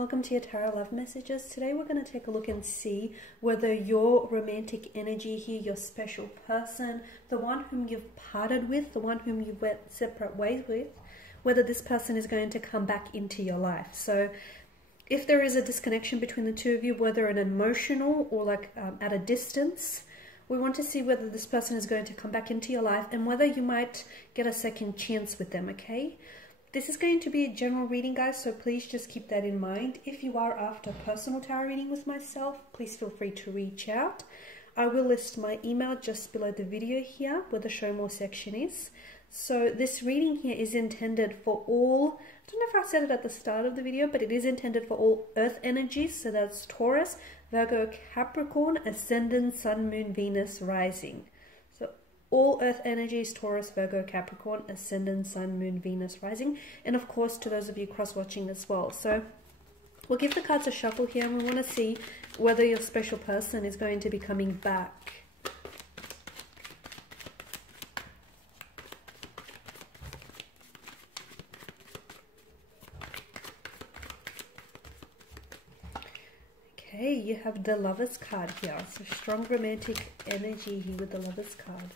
welcome to your Tarot Love Messages. Today we're going to take a look and see whether your romantic energy here, your special person, the one whom you've parted with, the one whom you went separate ways with, whether this person is going to come back into your life. So if there is a disconnection between the two of you, whether an emotional or like at a distance, we want to see whether this person is going to come back into your life and whether you might get a second chance with them, okay? This is going to be a general reading, guys, so please just keep that in mind. If you are after personal tarot reading with myself, please feel free to reach out. I will list my email just below the video here where the show more section is. So this reading here is intended for all, I don't know if I said it at the start of the video, but it is intended for all earth energies. So that's Taurus, Virgo, Capricorn, Ascendant, Sun, Moon, Venus, Rising. All earth energies, Taurus, Virgo, Capricorn, Ascendant, Sun, Moon, Venus, Rising. And of course, to those of you cross-watching as well. So we'll give the cards a shuffle here and we want to see whether your special person is going to be coming back. Okay, you have the Lovers card here. So strong romantic energy here with the Lovers card.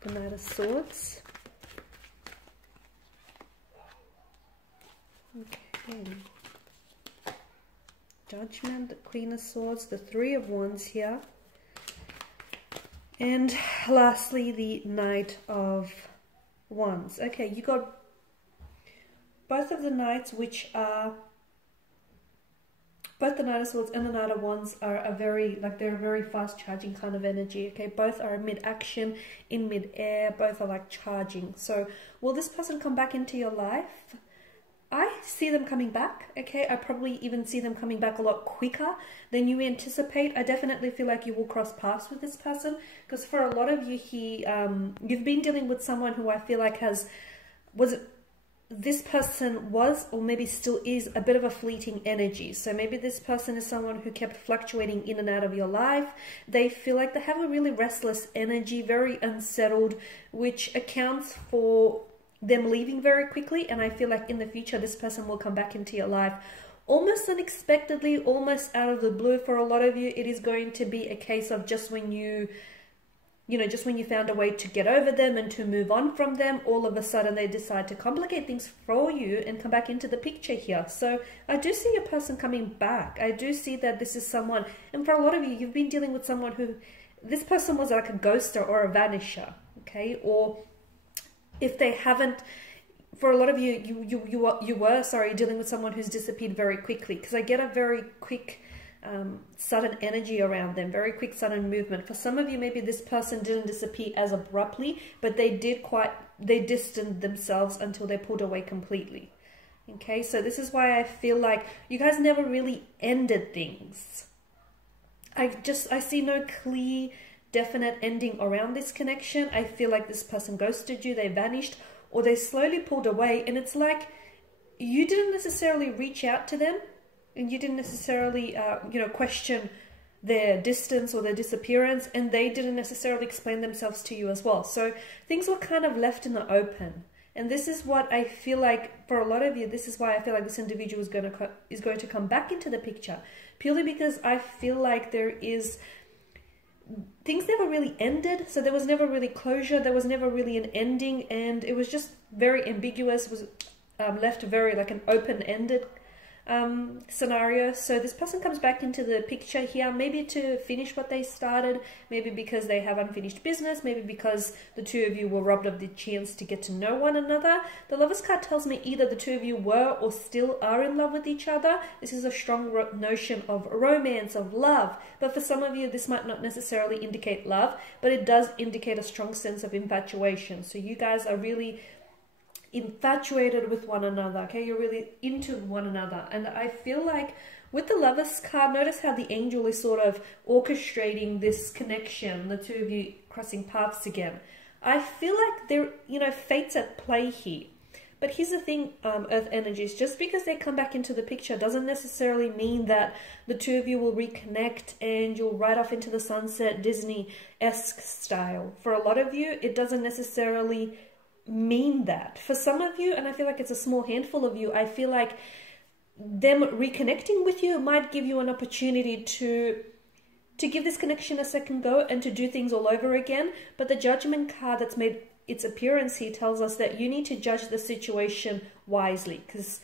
The Knight of Swords. Okay. Judgment, the Queen of Swords, the Three of Wands here. And lastly, the Knight of Wands. Okay, you got both of the Knights, which are both the Knight of Swords and the Knight of Wands are a very, they're a very fast charging kind of energy, okay? Both are mid-action, in mid-air, both are like charging. So, will this person come back into your life? I see them coming back, okay? I probably even see them coming back a lot quicker than you anticipate. I definitely feel like you will cross paths with this person, because for a lot of you here, you've been dealing with someone who I feel like this person was, or maybe still is, a bit of a fleeting energy. So maybe this person is someone who kept fluctuating in and out of your life. They feel like they have a really restless energy, very unsettled, which accounts for them leaving very quickly. And I feel like in the future, this person will come back into your life almost unexpectedly, almost out of the blue. For a lot of you, it is going to be a case of just when you found a way to get over them and to move on from them, all of a sudden they decide to complicate things for you and come back into the picture here. So I do see a person coming back. I do see that this is someone, and for a lot of you, you've been dealing with someone who, this person was like a ghoster or a vanisher, okay? Or if they haven't, for a lot of you, you were dealing with someone who's disappeared very quickly, because I get a very quick, sudden energy around them, very quick sudden movement. For some of you, maybe this person didn't disappear as abruptly, but they distanced themselves until they pulled away completely. Okay, so this is why I feel like you guys never really ended things. I see no clear, definite ending around this connection. I feel like this person ghosted you, they vanished, or they slowly pulled away, and it's like you didn't necessarily reach out to them, and you didn't necessarily, question their distance or their disappearance, and they didn't necessarily explain themselves to you as well. So things were kind of left in the open. And this is what I feel like, for a lot of you, this is why I feel like this individual is going to come back into the picture. Purely because I feel like things never really ended, so there was never really closure, there was never really an ending, and it was just very ambiguous, was left very like an open-ended scenario. So this person comes back into the picture here, maybe to finish what they started, maybe because they have unfinished business, maybe because the two of you were robbed of the chance to get to know one another. The Lovers card tells me either the two of you were or still are in love with each other. This is a strong notion of romance, of love, but for some of you this might not necessarily indicate love, but it does indicate a strong sense of infatuation. So you guys are really infatuated with one another, okay? You're really into one another. And I feel like with the Lovers card, notice how the angel is sort of orchestrating this connection, the two of you crossing paths again. I feel like there, fate's at play here. But here's the thing, earth energies, just because they come back into the picture doesn't necessarily mean that the two of you will reconnect and you'll ride off into the sunset Disney-esque style. For a lot of you, it doesn't necessarily mean that. For some of you, and I feel like it's a small handful of you, I feel like them reconnecting with you might give you an opportunity to give this connection a second go and to do things all over again. But the Judgment card that's made its appearance here tells us that you need to judge the situation wisely, because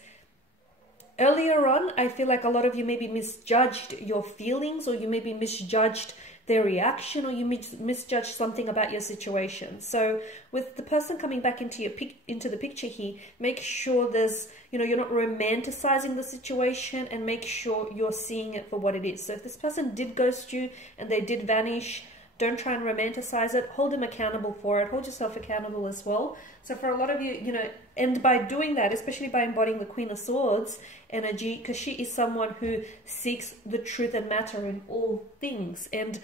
earlier on, I feel like a lot of you maybe misjudged your feelings, or you maybe misjudged their reaction, or you misjudged something about your situation. So with the person coming back into the picture here, make sure there's, you're not romanticizing the situation, and make sure you're seeing it for what it is. So if this person did ghost you and they did vanish, don't try and romanticize it. Hold them accountable for it. Hold yourself accountable as well. So for a lot of you, and by doing that, especially by embodying the Queen of Swords energy, because she is someone who seeks the truth and matter in all things. And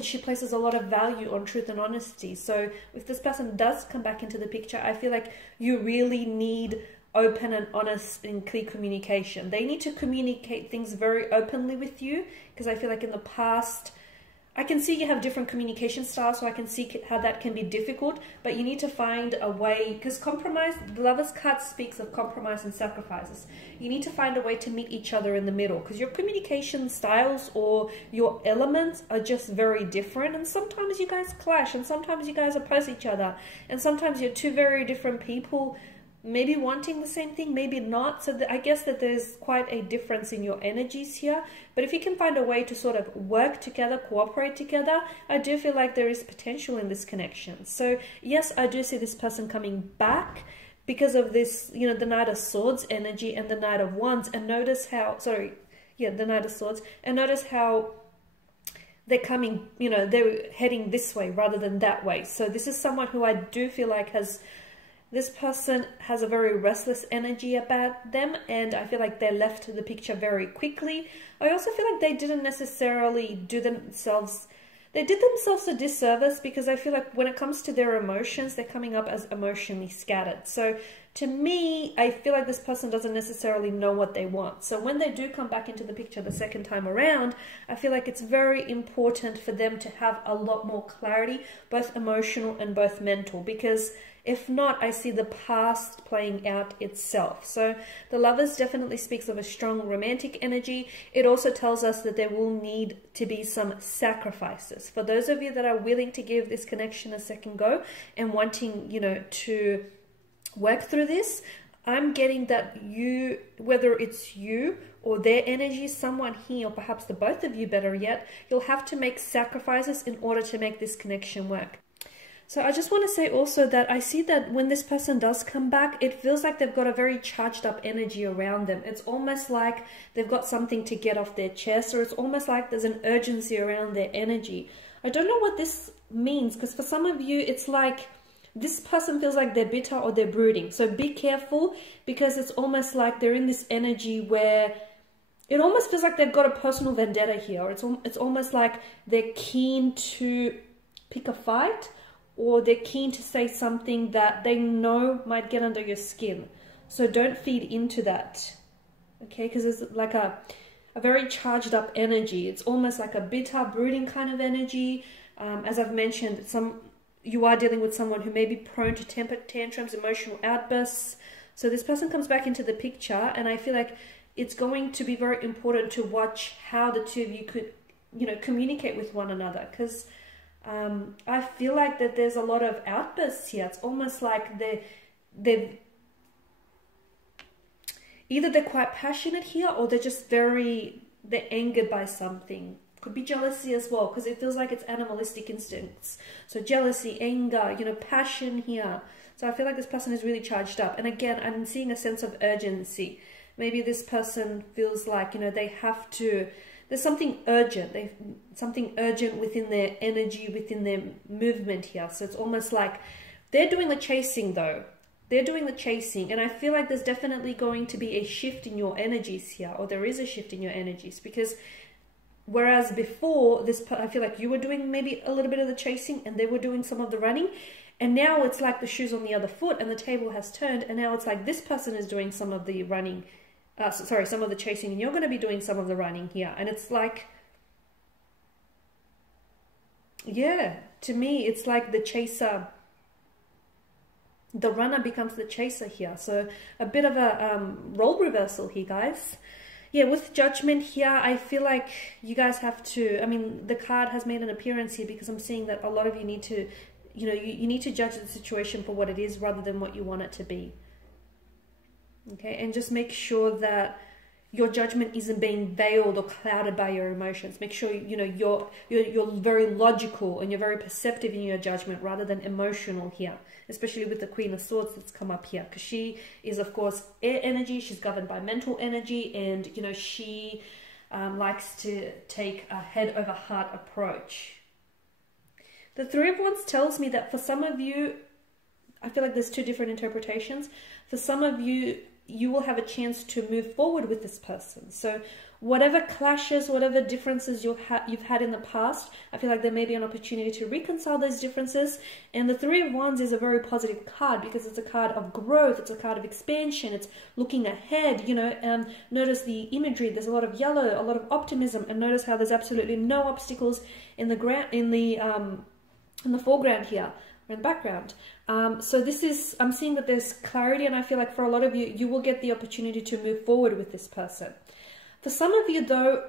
she places a lot of value on truth and honesty. So if this person does come back into the picture, I feel like you really need open and honest and clear communication. They need to communicate things very openly with you, because I feel like in the past, I can see you have different communication styles, so I can see how that can be difficult, but you need to find a way, because compromise, the Lover's card speaks of compromise and sacrifices. You need to find a way to meet each other in the middle, because your communication styles or your elements are just very different, and sometimes you guys clash, and sometimes you guys oppose each other, and sometimes you're two very different people, maybe wanting the same thing, maybe not. So I guess that there's quite a difference in your energies here. But if you can find a way to sort of work together, cooperate together, I do feel like there is potential in this connection. So yes, I do see this person coming back because of this, the Knight of Swords energy and the Knight of Wands. And notice how, the Knight of Swords, and notice how they're coming, they're heading this way rather than that way. So this is someone who I do feel like this person has a very restless energy about them, and I feel like they left the picture very quickly. I also feel like they didn't necessarily did themselves a disservice, because I feel like when it comes to their emotions, they're coming up as emotionally scattered. So to me, I feel like this person doesn't necessarily know what they want. So when they do come back into the picture the second time around, I feel like it's very important for them to have a lot more clarity, both emotional and both mental, because if not, I see the past playing out itself. So the Lovers definitely speaks of a strong romantic energy. It also tells us that there will need to be some sacrifices. For those of you that are willing to give this connection a second go and wanting, to work through this, I'm getting that you, whether it's you or their energy, someone here, or perhaps the both of you, better yet, you'll have to make sacrifices in order to make this connection work. So I just want to say also that I see that when this person does come back, it feels like they've got a very charged up energy around them. It's almost like they've got something to get off their chest, or it's almost like there's an urgency around their energy. I don't know what this means, because for some of you, it's like this person feels like they're bitter or they're brooding. So be careful, because it's almost like they're in this energy where it almost feels like they've got a personal vendetta here. Or it's almost like they're keen to pick a fight, or they're keen to say something that they know might get under your skin. So don't feed into that, okay? Because it's like a very charged up energy. It's almost like a bitter, brooding kind of energy. As I've mentioned, you are dealing with someone who may be prone to temper tantrums, emotional outbursts. So this person comes back into the picture, and I feel like it's going to be very important to watch how the two of you could, communicate with one another, because I feel like that there's a lot of outbursts here. It's almost like they're either they're quite passionate here, or they're just they're angered by something. Could be jealousy as well, because it feels like it's animalistic instincts. So jealousy, anger, passion here. So I feel like this person is really charged up. And again, I'm seeing a sense of urgency. Maybe this person feels like, they have to, there's something urgent. Something urgent within their energy, within their movement here. So it's almost like they're doing the chasing though. They're doing the chasing. And I feel like there's definitely going to be a shift in your energies here, or there is a shift in your energies, because whereas before this, I feel like you were doing maybe a little bit of the chasing and they were doing some of the running. And now it's like the shoe's on the other foot and the table has turned. And now it's like this person is doing some of the running, some of the chasing, and you're going to be doing some of the running here. And it's like, yeah, to me, it's like the chaser the runner becomes the chaser here. So a bit of a role reversal here, guys. Yeah, with Judgment here, I feel like you guys have to, I mean, the card has made an appearance here because I'm seeing that a lot of you need to, you know, you need to judge the situation for what it is rather than what you want it to be. Okay, and just make sure that your judgment isn't being veiled or clouded by your emotions. Make sure, you know, you're very logical and you're very perceptive in your judgment rather than emotional here, especially with the Queen of Swords that's come up here, because she is, of course, air energy. She's governed by mental energy, and, you know, she likes to take a head over heart approach. The Three of Wands tells me that for some of you, I feel like there's two different interpretations. For some of you, you will have a chance to move forward with this person. So whatever clashes, whatever differences you've had in the past, I feel like there may be an opportunity to reconcile those differences. And the Three of Wands is a very positive card because it's a card of growth. It's a card of expansion. It's looking ahead, you know. Notice the imagery. There's a lot of yellow, a lot of optimism, and notice how there's absolutely no obstacles in the foreground here, or in the background. So this is, I'm seeing that there's clarity, and I feel like for a lot of you, you will get the opportunity to move forward with this person. For some of you though,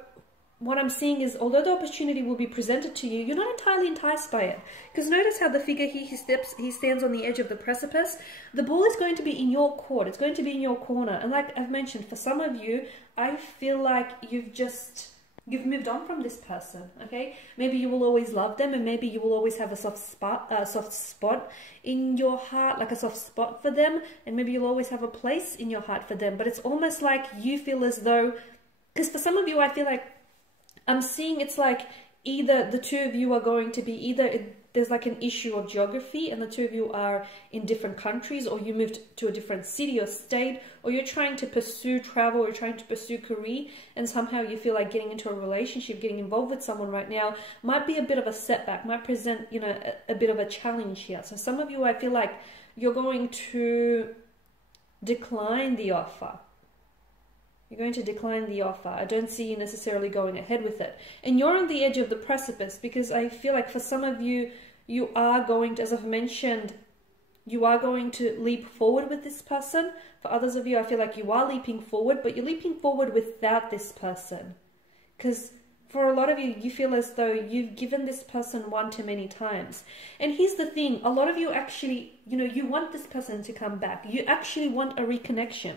what I'm seeing is, although the opportunity will be presented to you, you're not entirely enticed by it. Because notice how the figure here, he stands on the edge of the precipice. The ball is going to be in your court. It's going to be in your corner. And like I've mentioned, for some of you, I feel like you've moved on from this person, okay? Maybe you will always love them, and maybe you will always have a soft spot in your heart, like a soft spot for them, and maybe you'll always have a place in your heart for them. But it's almost like you feel as though, because for some of you, I feel like I'm seeing it's like either the two of you are going to be there's like an issue of geography and the two of you are in different countries, or you moved to a different city or state, or you're trying to pursue travel, or you're trying to pursue career, and somehow you feel like getting into a relationship, getting involved with someone right now might be a bit of a setback, might present, you know, a bit of a challenge here. So some of you, I feel like you're going to decline the offer. You're going to decline the offer. I don't see you necessarily going ahead with it. And you're on the edge of the precipice because I feel like for some of you, you are going to, as I've mentioned, you are going to leap forward with this person. For others of you, I feel like you are leaping forward, but you're leaping forward without this person. Because for a lot of you, you feel as though you've given this person one too many times. And here's the thing, a lot of you actually, you know, you want this person to come back. You actually want a reconnection.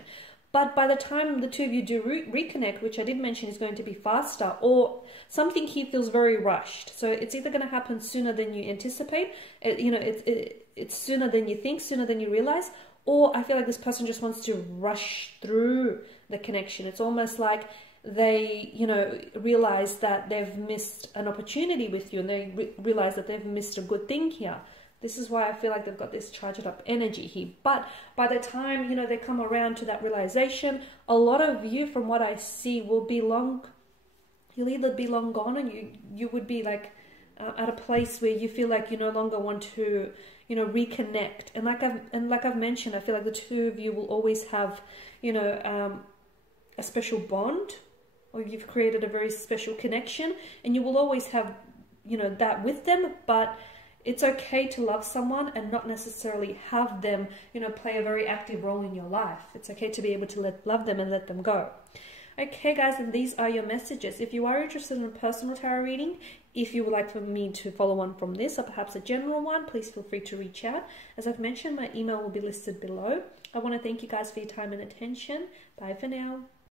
But by the time the two of you do reconnect, which I did mention is going to be faster, or something here feels very rushed. So it's either going to happen sooner than you anticipate, it's sooner than you think, sooner than you realize, or I feel like this person just wants to rush through the connection. It's almost like they, you know, realize that they've missed an opportunity with you, and they realize that they've missed a good thing here. This is why I feel like they've got this charged up energy here. But by the time, you know, they come around to that realization, a lot of you, from what I see, will be you'll either be long gone, and you would be like at a place where you feel like you no longer want to, you know, reconnect. And like I've mentioned, I feel like the two of you will always have, you know, a special bond, or you've created a very special connection, and you will always have, you know, that with them. But it's okay to love someone and not necessarily have them, you know, play a very active role in your life. It's okay to be able to love them and let them go. Okay, guys, and these are your messages. If you are interested in a personal tarot reading, if you would like for me to follow on from this, or perhaps a general one, please feel free to reach out. As I've mentioned, my email will be listed below. I want to thank you guys for your time and attention. Bye for now.